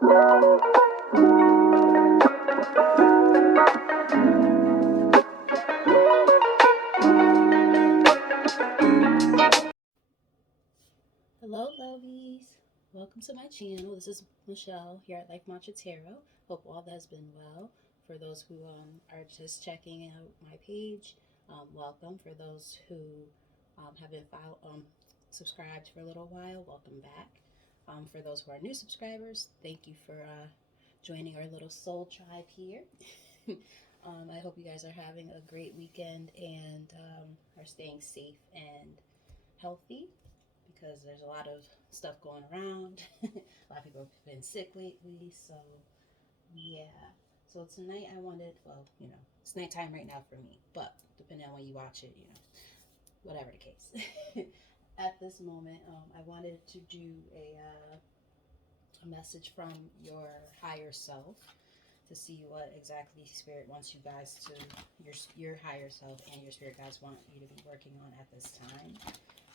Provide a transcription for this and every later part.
Hello, lovies. Welcome to my channel. This is Michelle here at Life Mantra Tarot. Hope all has been well. For those who are just checking out my page, welcome. For those who have been subscribed for a little while, welcome back. For those who are new subscribers, thank you for joining our little soul tribe here. I hope you guys are having a great weekend and are staying safe and healthy, because there's a lot of stuff going around. A lot of people have been sick lately, so yeah. So tonight I wanted, well, it's nighttime right now for me, but depending on when you watch it, whatever the case. At this moment, I wanted to do a message from your higher self to see what exactly Spirit wants you guys to, your higher self and your Spirit guides want you to be working on at this time.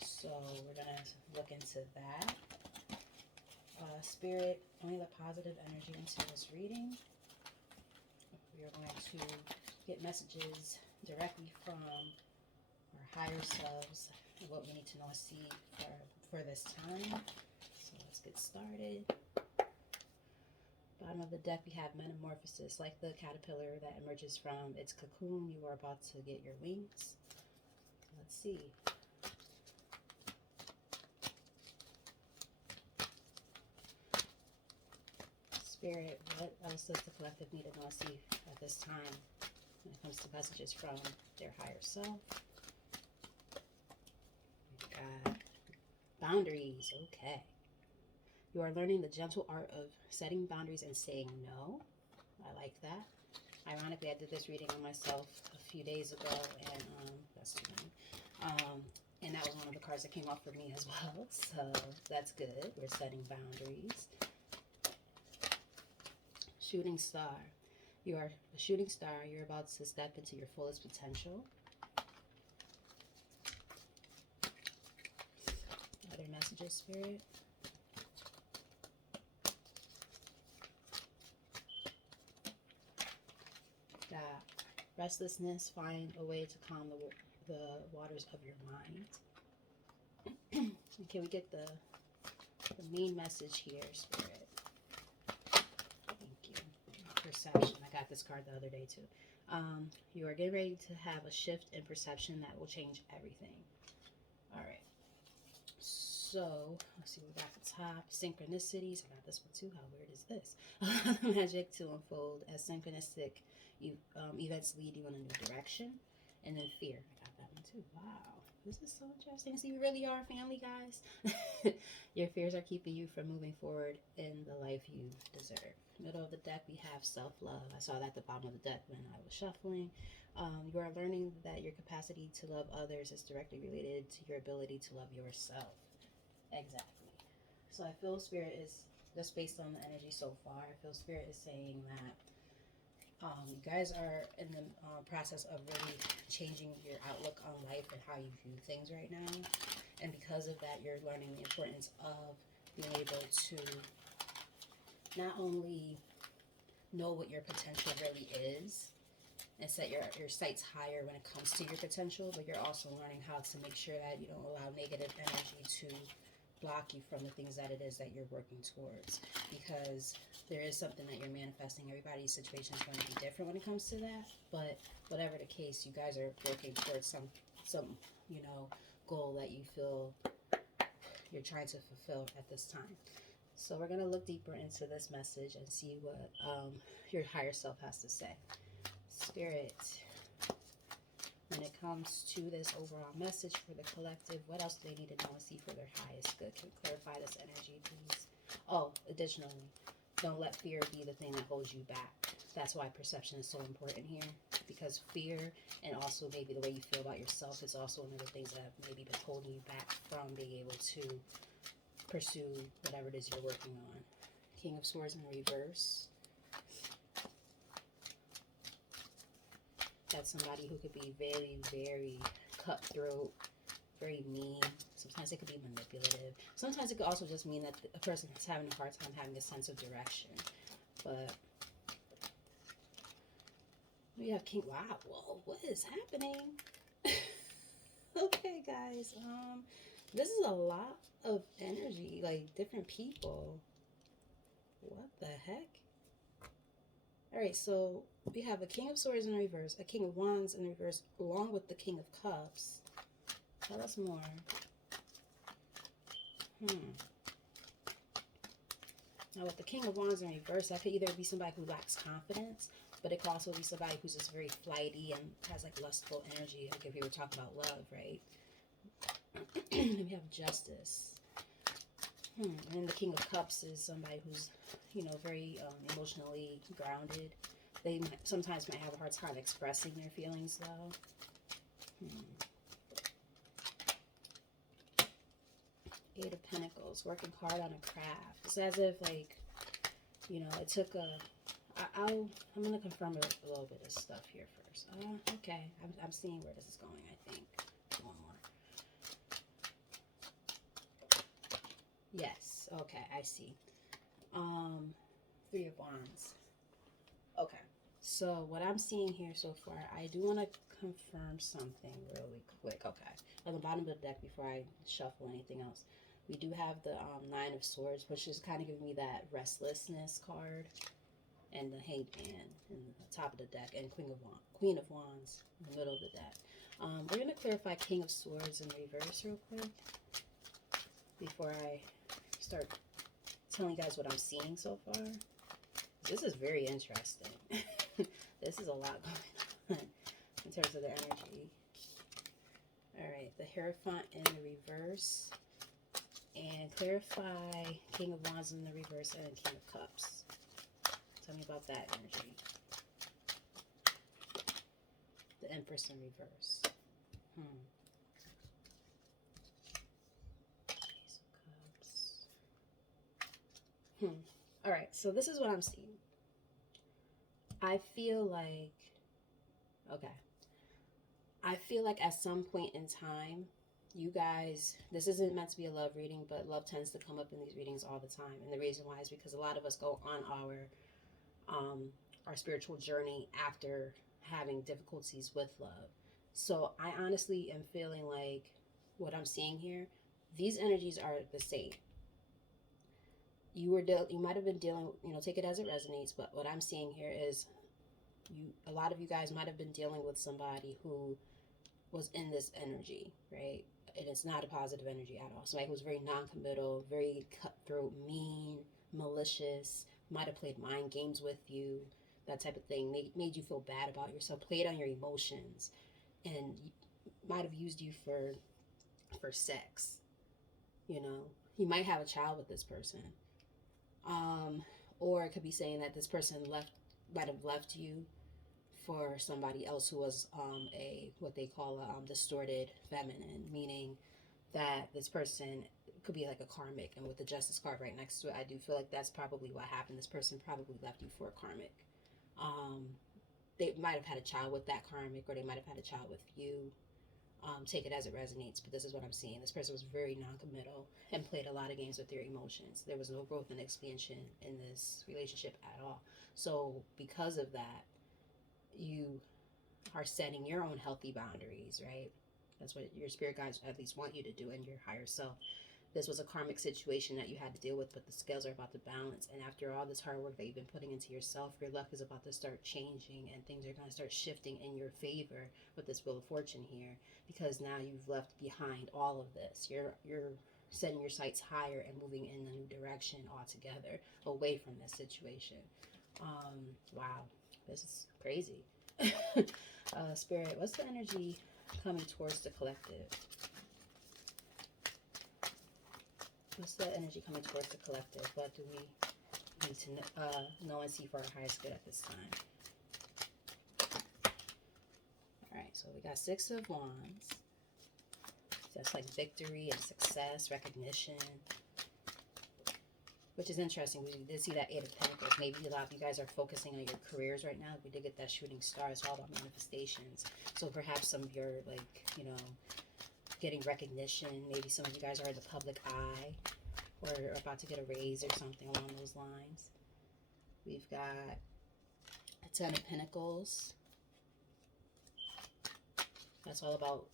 So we're going to look into that. Spirit, only the positive energy into this reading. We are going to get messages directly from our higher selves, what we need to know and see for this time. So let's get started. Bottom of the deck, we have metamorphosis. Like the caterpillar that emerges from its cocoon, you are about to get your wings. Let's see. Spirit, what else does the collective need to know and see at this time when it comes to messages from their higher self? Boundaries. Okay. You are learning the gentle art of setting boundaries and saying no. I like that. Ironically, I did this reading on myself a few days ago, and that's too many. And that was one of the cards that came up for me as well. So that's good. We're setting boundaries. Shooting star. You are a shooting star. You're about to step into your fullest potential. Other messages, Spirit? That restlessness, find a way to calm the waters of your mind. Can we get the main message here, Spirit? Thank you. Perception. I got this card the other day too. You are getting ready to have a shift in perception that will change everything. All right. So let's see what we got at the top. Synchronicities. I got this one too. How weird is this? Magic to unfold as synchronistic events lead you in a new direction. And then fear. I got that one too. Wow. This is so interesting. See, we really are family, guys. Your fears are keeping you from moving forward in the life you deserve. Middle of the deck, we have self-love. I saw that at the bottom of the deck when I was shuffling. You are learning that your capacity to love others is directly related to your ability to love yourself. Exactly. So I feel Spirit is, just based on the energy so far, I feel Spirit is saying that you guys are in the process of really changing your outlook on life and how you view things right now. And because of that, you're learning the importance of being able to not only know what your potential really is and set your sights higher when it comes to your potential, but you're also learning how to make sure that you don't allow negative energy to block you from the things that it is that you're working towards, because there is something that you're manifesting. Everybody's situation is going to be different when it comes to that, but whatever the case, you guys are working towards some goal that you feel you're trying to fulfill at this time. So we're going to look deeper into this message and see what your higher self has to say. Spirit, when it comes to this overall message for the collective, what else do they need to know and see for their highest good? Can you clarify this energy, please? Oh, additionally, don't let fear be the thing that holds you back. That's why perception is so important here, because fear and also maybe the way you feel about yourself is also one of the things that have maybe been holding you back from being able to pursue whatever it is you're working on. King of Swords in reverse. That's somebody who could be very, very cutthroat, very mean. Sometimes it could be manipulative. Sometimes it could also just mean that a person is having a hard time having a sense of direction. But we have King. Wow, whoa, what is happening? Okay, guys. This is a lot of energy, like different people. What the heck? All right, so we have a King of Swords in reverse, a King of Wands in reverse, along with the King of Cups. Tell us more. Now, with the King of Wands in reverse, that could either be somebody who lacks confidence, but it could also be somebody who's just very flighty and has like lustful energy. Like if you were talking about love, right? We have Justice. And then the King of Cups is somebody who's, you know, very emotionally grounded. They sometimes might have a hard time expressing their feelings, though. Eight of Pentacles, working hard on a craft. It's as if, like, you know, it took a... I'm going to confirm a little bit of stuff here first. Okay, I'm seeing where this is going, I think. One more. Yes, okay, I see. Three of Wands. Okay, so what I'm seeing here so far, I do want to confirm something really quick. Okay, on the bottom of the deck before I shuffle anything else, we do have the Nine of Swords, which is kind of giving me that restlessness card, and the Hanged Man in the top of the deck, and Queen of Wands in the middle of the deck. We're going to clarify King of Swords in reverse real quick before I start telling you guys what I'm seeing so far. This is very interesting. This is a lot going on in terms of the energy. All right, the Hierophant in the reverse. And clarify King of Wands in the reverse and King of Cups. Tell me about that energy. The Empress in reverse. Ace of Cups. All right, so this is what I'm seeing. I feel like, okay. I feel like at some point in time, you guys, this isn't meant to be a love reading, but love tends to come up in these readings all the time. And the reason why is because a lot of us go on our spiritual journey after having difficulties with love. So I honestly am feeling like what I'm seeing here, these energies are the same. You might have been dealing, you know, take it as it resonates, but what I'm seeing here is a lot of you guys might have been dealing with somebody who was in this energy, right? And it's not a positive energy at all. Somebody who's very non-committal, very cutthroat, mean, malicious, might have played mind games with you, that type of thing, made you feel bad about yourself, played on your emotions, and might have used you for sex. You know, you might have a child with this person. Or it could be saying that this person might have left you for somebody else who was what they call a distorted feminine, meaning that this person could be like a karmic, and with the Justice card right next to it, I do feel like that's probably what happened. This person probably left you for a karmic. They might have had a child with that karmic, or they might have had a child with you. Take it as it resonates, but this is what I'm seeing. This person was very non-committal and played a lot of games with their emotions. There was no growth and expansion in this relationship at all. So because of that, you are setting your own healthy boundaries, right? That's what your spirit guides at least want you to do, in your higher self. This was a karmic situation that you had to deal with, but the scales are about to balance. And after all this hard work that you've been putting into yourself, your luck is about to start changing, and things are going to start shifting in your favor with this Wheel of Fortune here, because now you've left behind all of this. You're setting your sights higher and moving in a new direction altogether, away from this situation. Wow, this is crazy. Spirit, what's the energy coming towards the collective? What's the energy coming towards the collective? What do we need to know and see for our highest good at this time? Alright, so we got Six of Wands. That's like victory and success, recognition. Which is interesting. We did see that Eight of Pentacles. Maybe a lot of you guys are focusing on your careers right now. We did get that shooting star. It's all about manifestations. So perhaps some of your, like, you know, getting recognition. Maybe some of you guys are in the public eye or are about to get a raise or something along those lines. We've got a Ten of Pentacles. That's all about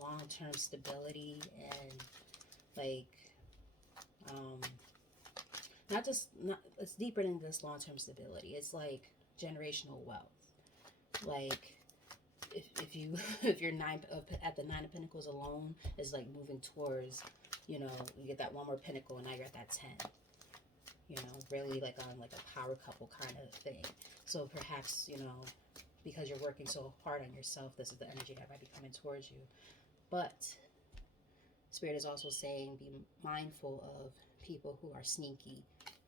long-term stability and like it's deeper than this long-term stability. It's like generational wealth. Like if you if you're at the Nine of Pentacles alone, is like moving towards, you know, you get that one more pinnacle and now you're at that 10. You know, really like on like a power couple kind of thing. So perhaps, you know, because you're working so hard on yourself, this is the energy that might be coming towards you. But Spirit is also saying be mindful of people who are sneaky,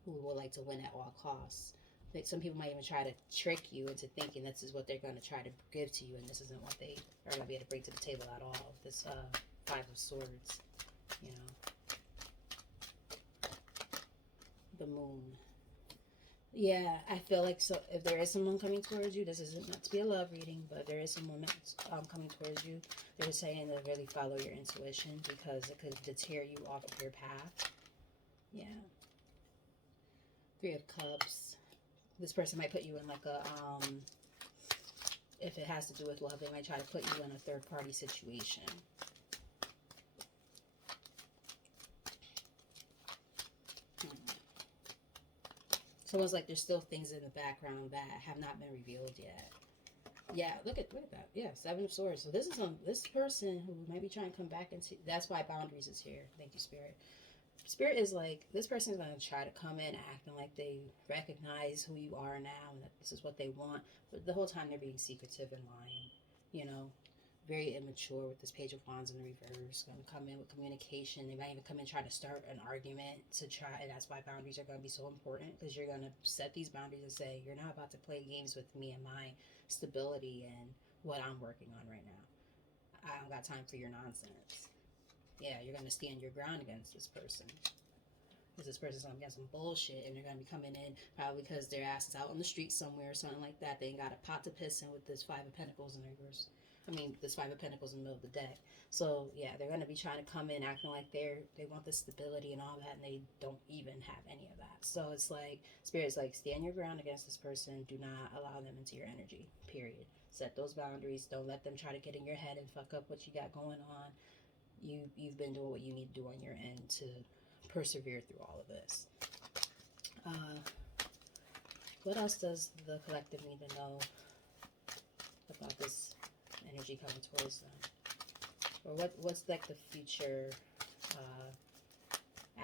who will like to win at all costs. Like some people might even try to trick you into thinking this is what they're going to try to give to you, and this isn't what they are going to be able to bring to the table at all. This Five of Swords, you know. The Moon. Yeah, I feel like, so if there is someone coming towards you, this isn't meant to be a love reading, but there is someone coming towards you. They're saying to really follow your intuition because it could deter you off of your path. Yeah. Three of Cups. This person might put you in like a, if it has to do with love, they might try to put you in a third-party situation. It's almost like there's still things in the background that have not been revealed yet. Yeah, look at that. Yeah, Seven of Swords. So this is this person who might be trying to come back into. That's why boundaries is here. Thank you, Spirit. Spirit is like, this person is going to try to come in acting like they recognize who you are now and that this is what they want. But the whole time they're being secretive and lying. You know, very immature with this Page of Wands in the reverse. Going to come in with communication. They might even come in and try to start an argument to try. And that's why boundaries are going to be so important, because you're going to set these boundaries and say, you're not about to play games with me and my stability and what I'm working on right now. I don't got time for your nonsense. Yeah, you're going to stand your ground against this person. Because this person's going to get some bullshit, and they're going to be coming in probably because their ass is out on the street somewhere or something like that. They ain't got a pot to piss in with this Five of Pentacles in reverse. I mean, this Five of Pentacles in the middle of the deck. So, yeah, they're going to be trying to come in acting like they want the stability and all that, and they don't even have any of that. So it's like, Spirit's like, stand your ground against this person. Do not allow them into your energy, period. Set those boundaries. Don't let them try to get in your head and fuck up what you got going on. You've been doing what you need to do on your end to persevere through all of this. What else does the collective need to know about this energy coming towards them? Or what's like the future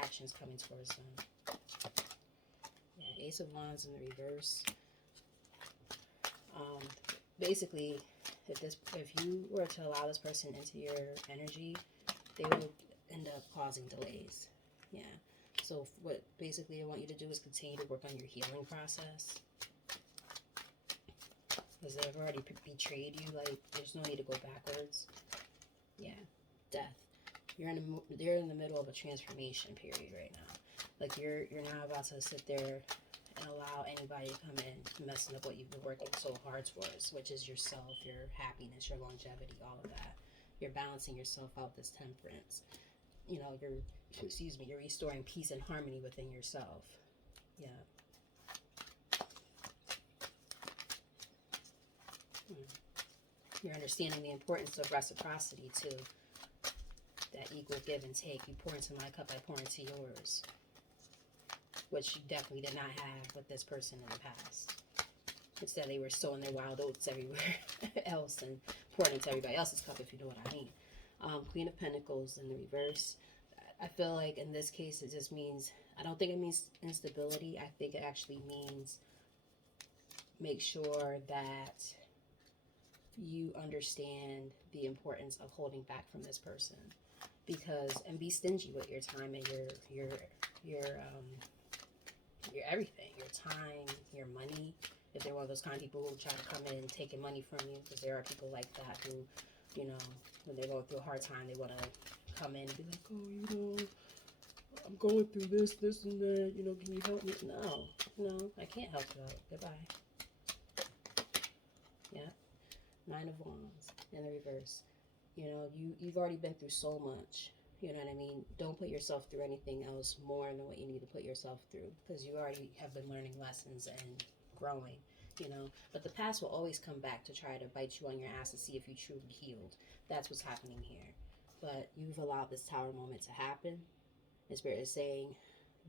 actions coming towards them? Yeah, Ace of Wands in the reverse. Basically, if you were to allow this person into your energy, they will end up causing delays. Yeah. So what basically I want you to do is continue to work on your healing process. Because they've already betrayed you. Like, there's no need to go backwards. Yeah. Death. You're in the middle of a transformation period right now. Like, you're now about to sit there and allow anybody to come in messing up what you've been working so hard towards, which is yourself, your happiness, your longevity, all of that. You're balancing yourself out, this temperance. You know, you're restoring peace and harmony within yourself. Yeah. You're understanding the importance of reciprocity too. That equal give and take. You pour into my cup, I pour into yours. Which you definitely did not have with this person in the past. Instead, they were sowing their wild oats everywhere else and pouring into everybody else's cup, if you know what I mean. Queen of Pentacles in the reverse. I feel like in this case, it just means, I don't think it means instability. I think it actually means make sure that you understand the importance of holding back from this person. Because, and be stingy with your time and your everything, your time, your money. If they're one of those kind of people who try to come in and taking money from you, because there are people like that who, you know, when they're going through a hard time, they want to come in and be like, oh, you know, I'm going through this and that, you know, can you help me? No, I can't help you out. Goodbye. Yeah. Nine of Wands in the reverse. You know, you've already been through so much. You know what I mean? Don't put yourself through anything else more than what you need to put yourself through, because you already have been learning lessons and growing, you know. But the past will always come back to try to bite you on your ass to see if you truly healed. That's what's happening here. But you've allowed this tower moment to happen. The spirit is saying,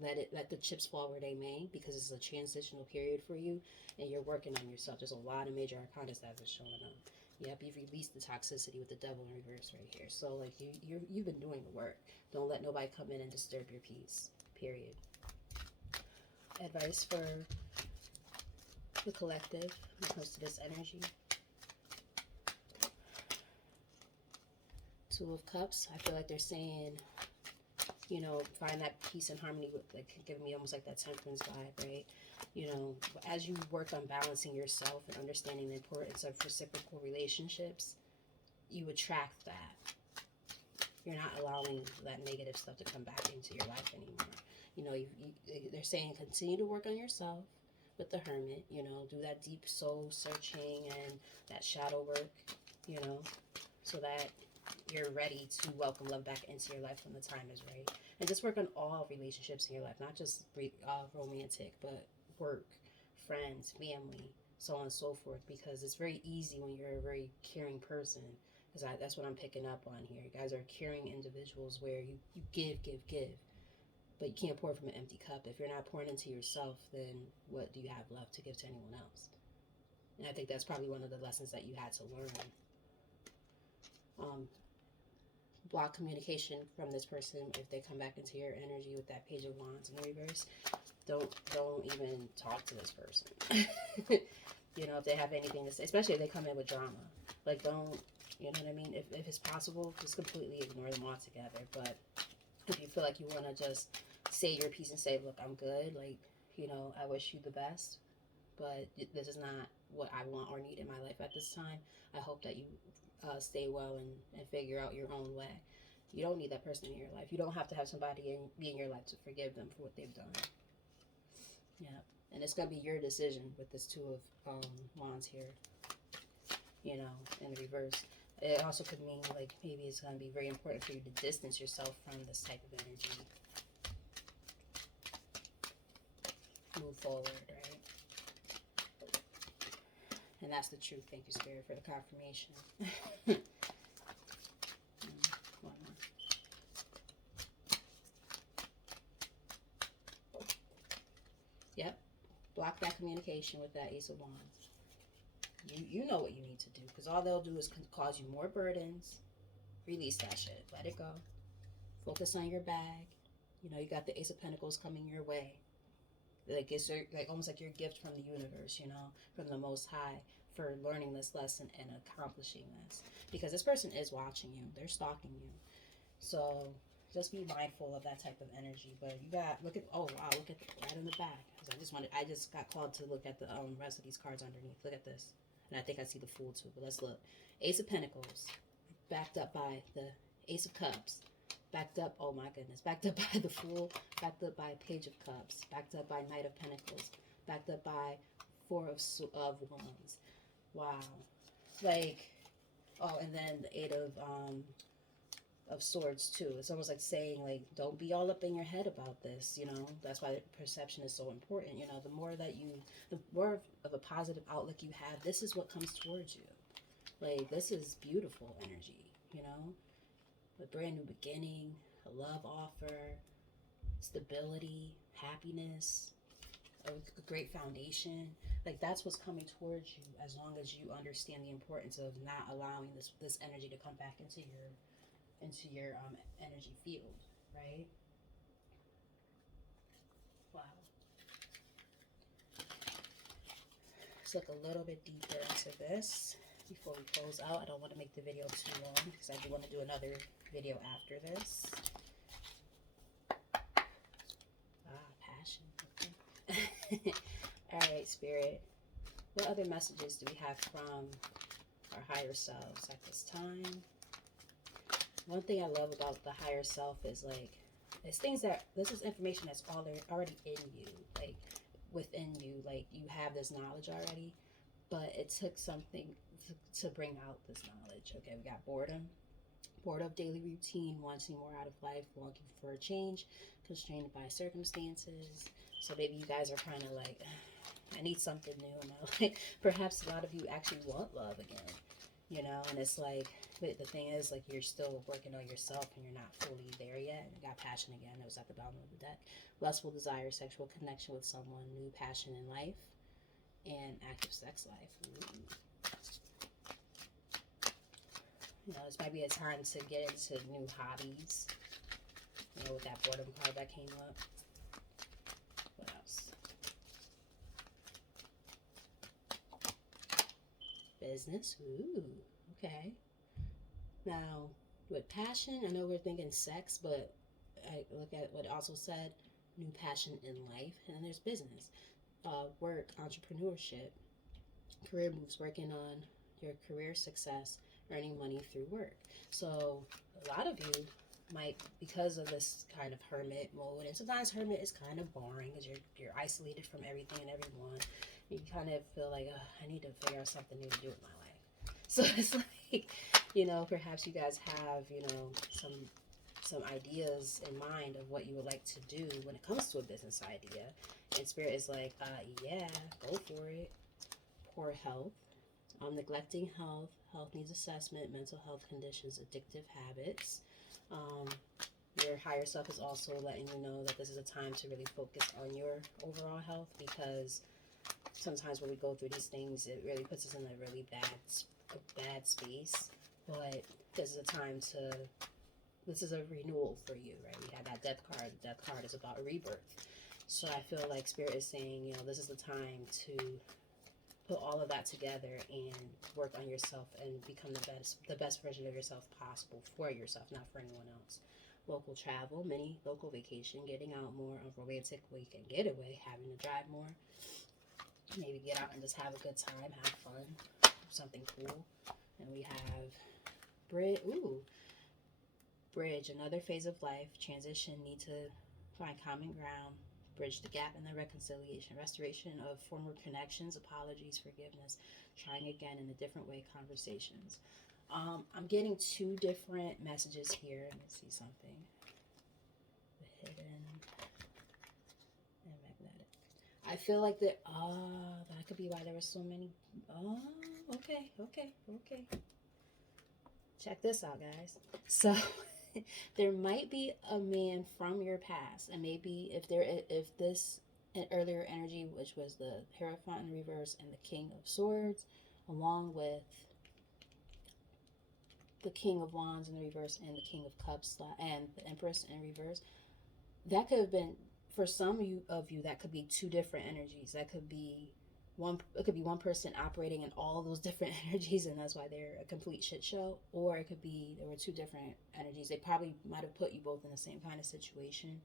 let the chips fall where they may, because it's a transitional period for you, and you're working on yourself. There's a lot of major arcanas that have been showing up. Yep, you've released the toxicity with the devil in reverse right here. So like you've been doing the work. Don't let nobody come in and disturb your peace. Period. Advice for the collective when it comes to this energy. Two of Cups. I feel like they're saying, you know, find that peace and harmony with, like, giving me almost like that temperance vibe, right? You know, as you work on balancing yourself and understanding the importance of reciprocal relationships, you attract that. You're not allowing that negative stuff to come back into your life anymore. You know, they're saying continue to work on yourself with the Hermit, you know, do that deep soul searching and that shadow work, you know, so that you're ready to welcome love back into your life when the time is right. And just work on all relationships in your life, not just romantic, but work, friends, family, so on and so forth, because it's very easy when you're a very caring person, because that's what I'm picking up on here. You guys are caring individuals where you give, but you can't pour from an empty cup. If you're not pouring into yourself, then what do you have left to give to anyone else? And I think that's probably one of the lessons that you had to learn. Block communication from this person if they come back into your energy with that Page of Wands in the reverse. Don't even talk to this person. You know, if they have anything to say, especially if they come in with drama. Like, don't, you know what I mean? If it's possible, just completely ignore them altogether. But if you feel like you want to just say your piece and say, look, I'm good, like, you know, I wish you the best, but this is not what I want or need in my life at this time. I hope that you stay well and figure out your own way. You don't need that person in your life. You don't have to have somebody be in your life to forgive them for what they've done. Yeah. And it's going to be your decision with this Two of Wands here, you know, in the reverse. It also could mean, like, maybe it's going to be very important for you to distance yourself from this type of energy. Move forward, right? And that's the truth. Thank you, Spirit, for the confirmation. One more. Yep. Block that communication with that Ace of Wands. You know what you need to do, because all they'll do is cause you more burdens. Release that shit. Let it go. Focus on your bag. You know, you got the Ace of Pentacles coming your way. Like, it's like almost like your gift from the universe, you know, from the Most High, for learning this lesson and accomplishing this. Because this person is watching you. They're stalking you. So just be mindful of that type of energy. But you got, look at, oh wow, look at right in the back. I just got called to look at the rest of these cards underneath. Look at this. And I think I see the Fool too, but let's look. Ace of Pentacles, backed up by the Ace of Cups, backed up, oh my goodness, backed up by the Fool, backed up by Page of Cups, backed up by Knight of Pentacles, backed up by Four of Wands. Wow. Like, oh, and then the Eight of Swords too. It's almost like saying, like, don't be all up in your head about this, you know. That's why perception is so important. You know, the more of a positive outlook you have, this is what comes towards you. Like, this is beautiful energy, you know. A brand new beginning, a love offer, stability, happiness, a great foundation. Like, that's what's coming towards you, as long as you understand the importance of not allowing this energy to come back into your energy field, right? Wow. Let's look a little bit deeper into this before we close out. I don't want to make the video too long, because I do want to do another video after this. Passion. Okay. All right, Spirit. What other messages do we have from our higher selves at this time? One thing I love about the higher self is, like, it's things that, this is information that's already in you, like, within you. Like, you have this knowledge already, but it took something to bring out this knowledge. Okay, we got boredom. bored of daily routine, wanting more out of life, longing for a change, constrained by circumstances. So maybe you guys are kind of like, I need something new in my life. Perhaps a lot of you actually want love again, you know, and it's like, but the thing is, like, you're still working on yourself and you're not fully there yet. And you got passion again. It was at the bottom of the deck. Lustful desire, sexual connection with someone, new passion in life, and active sex life. Ooh. You know, this might be a time to get into new hobbies. You know, with that boredom card that came up. What else? Business. Ooh, okay. Now, with passion, I know we're thinking sex, but I look at what it also said new passion in life, and then there's business, work, entrepreneurship, career moves, working on your career success, earning money through work. So, a lot of you might, because of this kind of hermit mode, and sometimes hermit is kind of boring because you're isolated from everything and everyone. You kind of feel like, I need to figure out something new to do with my life. So it's like, you know, perhaps you guys have, you know, some ideas in mind of what you would like to do when it comes to a business idea. And spirit is like, yeah, go for it. Poor health, neglecting health, health needs assessment, mental health conditions, addictive habits. Um, your higher self is also letting you know that this is a time to really focus on your overall health, because sometimes when we go through these things, it really puts us in a really bad space. But this is a time to, this is a renewal for you, right? We had that death card. The death card is about a rebirth. So I feel like spirit is saying, you know, this is the time to put all of that together and work on yourself and become the best version of yourself possible for yourself, not for anyone else. Local travel, mini local vacation, getting out more, a romantic weekend getaway, having to drive more, maybe get out and just have a good time, have fun, something cool. And we have bridge, another phase of life, transition, need to find common ground, bridge the gap, and then reconciliation, restoration of former connections, apologies, forgiveness, trying again in a different way, conversations. I'm getting two different messages here. Let me see something. The hidden and magnetic. I feel like that could be why there were so many. Oh, okay. Check this out, guys. So there might be a man from your past, and maybe if this earlier energy, which was the Hierophant in reverse and the King of Swords, along with the King of Wands in reverse and the King of Cups and the Empress in reverse, that could have been, for some of you, that could be two different energies. That could be one. It could be one person operating in all those different energies, and that's why they're a complete shit show. Or it could be there were two different energies. They probably might have put you both in the same kind of situation,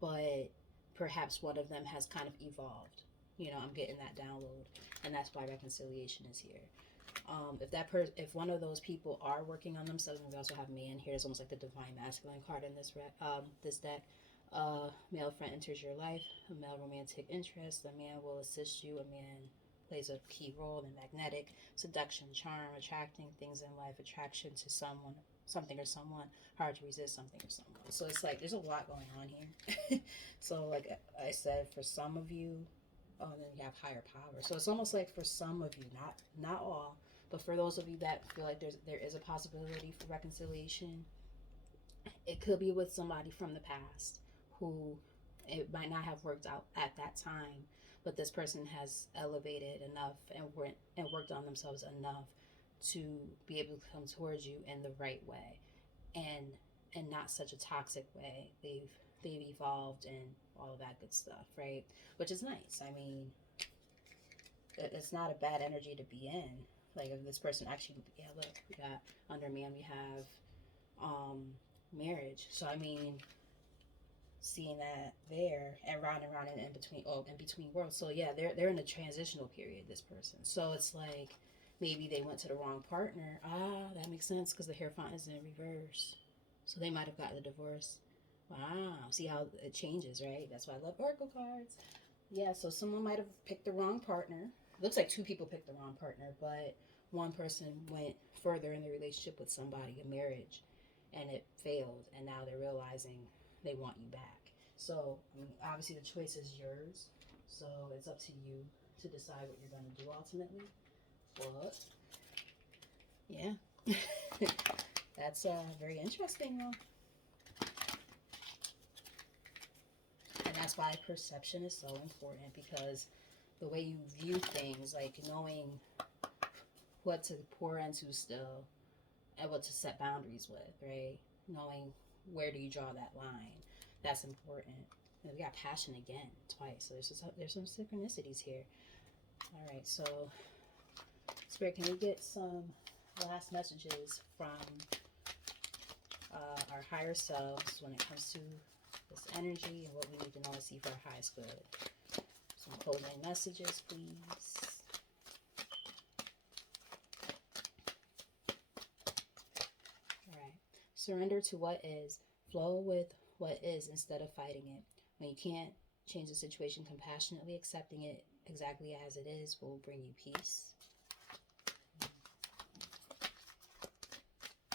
but perhaps one of them has kind of evolved. You know, I'm getting that download, and that's why reconciliation is here. If one of those people are working on themselves, and we also have man here, it's almost like the divine masculine card in this deck. Male friend enters your life, a male romantic interest, a man will assist you, a man plays a key role in magnetic, seduction, charm, attracting things in life, attraction to someone, something or someone, hard to resist something or someone. So it's like there's a lot going on here. So like I said, for some of you, then you have higher power. So it's almost like for some of you, not all, but for those of you that feel like there is a possibility for reconciliation, it could be with somebody from the past who it might not have worked out at that time, but this person has elevated enough and worked on themselves enough to be able to come towards you in the right way, and not such a toxic way. They've evolved and all of that good stuff, right? Which is nice. I mean, it's not a bad energy to be in. Like if this person actually, yeah, look, we got under man, we have marriage. So I mean, seeing that there and round and in between worlds. So yeah, they're in a transitional period, this person. So it's like maybe they went to the wrong partner. That makes sense because the Hierophant is in reverse. So they might have gotten a divorce. Wow. See how it changes, right? That's why I love Oracle cards. Yeah, so someone might have picked the wrong partner. It looks like two people picked the wrong partner, but one person went further in the relationship with somebody, a marriage, and it failed, and now they're realizing they want you back. So, I mean, obviously the choice is yours. So it's up to you to decide what you're going to do ultimately. But yeah, that's very interesting though. And that's why perception is so important, because the way you view things, like knowing what to pour into still and what to set boundaries with, right? Knowing where do you draw that line, that's important. And we got passion again twice, so there's some synchronicities here. All right, so Spirit, can we get some last messages from our higher selves when it comes to this energy and what we need to know and see for our highest good? Some closing messages, please. All right. Surrender to what is. Flow with what is instead of fighting it. When you can't change the situation, compassionately accepting it exactly as it is will bring you peace.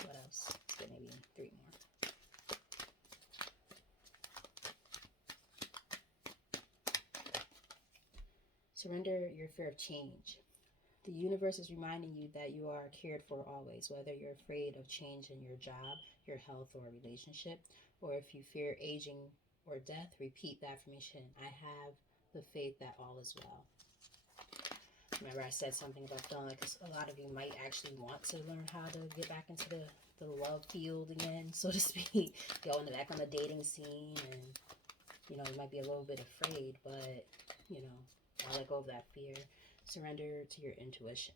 What else? Let's get maybe 3 more. Surrender your fear of change. The universe is reminding you that you are cared for always, whether you're afraid of change in your job, your health, or relationship, or if you fear aging or death, repeat the affirmation: I have the faith that all is well. Remember, I said something about feeling like a lot of you might actually want to learn how to get back into the love field again, so to speak. Going back on the dating scene, and you might be a little bit afraid, but I'll let go of that fear. Surrender to your intuition.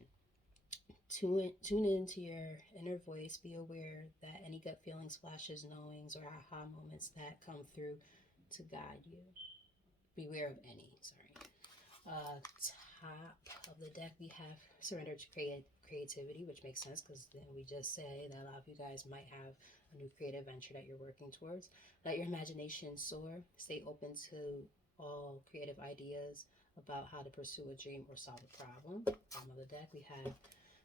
Tune into your inner voice. Be aware that any gut feelings, flashes, knowings, or aha moments that come through to guide you. Beware of any. Sorry. Top of the deck, we have surrender to creativity, which makes sense because then we just say that a lot of you guys might have a new creative venture that you're working towards. Let your imagination soar. Stay open to all creative ideas about how to pursue a dream or solve a problem. Bottom of the deck, we have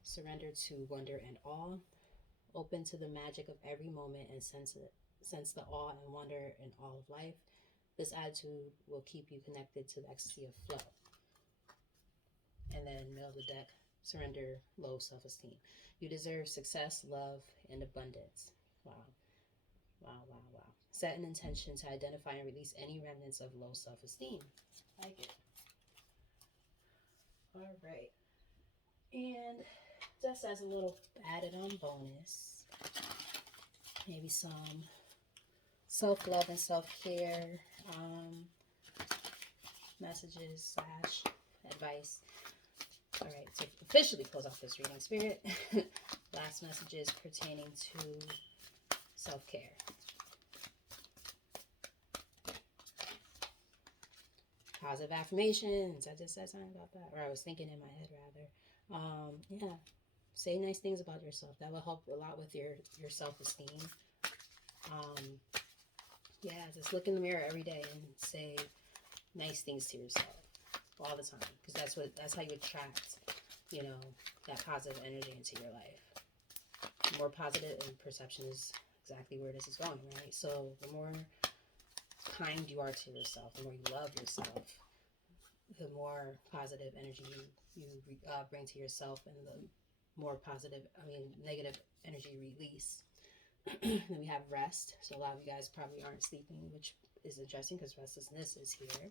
surrender to wonder and awe. Open to the magic of every moment and sense the awe and wonder in all of life. This attitude will keep you connected to the ecstasy of flow. And then middle of the deck, surrender low self-esteem. You deserve success, love, and abundance. Wow. Wow, wow, wow. Set an intention to identify and release any remnants of low self-esteem. Like it. All right. And just as a little added on bonus, maybe some self-love and self-care messages / advice. All right, to officially close off this reading, Spirit, last messages pertaining to self-care. Positive affirmations. I just said something about that, or I was thinking in my head rather. Yeah, say nice things about yourself. That will help a lot with your self-esteem. Yeah, just look in the mirror every day and say nice things to yourself all the time, because that's how you attract that positive energy into your life. More positive, and perception is exactly where this is going, right? So the more kind you are to yourself, the more you love yourself, the more positive energy you bring to yourself, and the more negative energy release. Then we have rest. So a lot of you guys probably aren't sleeping, which is interesting because restlessness is here.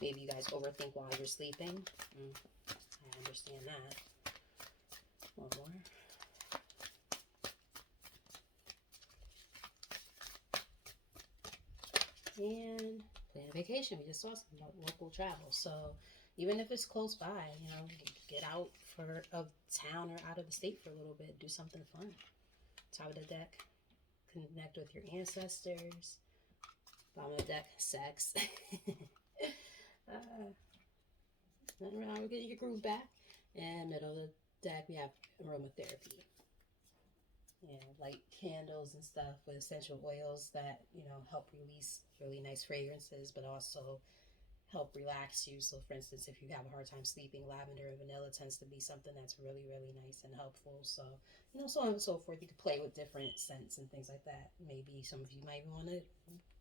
Maybe you guys overthink while you're sleeping. I understand that. One more. And plan a vacation. We just saw something about local travel. So even if it's close by, get out of town or out of the state for a little bit. Do something fun. Top of the deck, connect with your ancestors. Bottom of the deck, sex. Nothing wrong with getting your groove back. And middle of the deck, we have aromatherapy. Light candles and stuff with essential oils that help release really nice fragrances, but also help relax you. So for instance, if you have a hard time sleeping, lavender and vanilla tends to be something that's really, really nice and helpful. So, so on and so forth. You could play with different scents and things like that. Maybe some of you might want to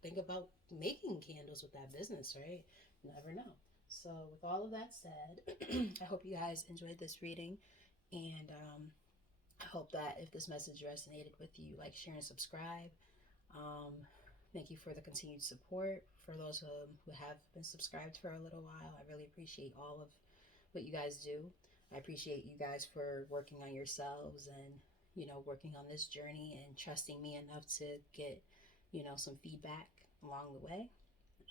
think about making candles with that business, right? You never know. So with all of that said, I hope you guys enjoyed this reading, and I hope that if this message resonated with you, like, share, and subscribe. Um, Thank you for the continued support. For those who have been subscribed for a little while, I really appreciate all of what you guys do. I appreciate you guys for working on yourselves and, working on this journey and trusting me enough to get, some feedback along the way.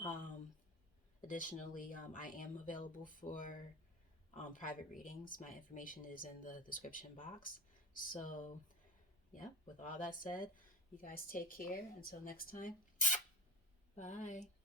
Um, Additionally, I am available for private readings. My information is in the description box. So, yeah, with all that said, you guys take care. Until next time, bye.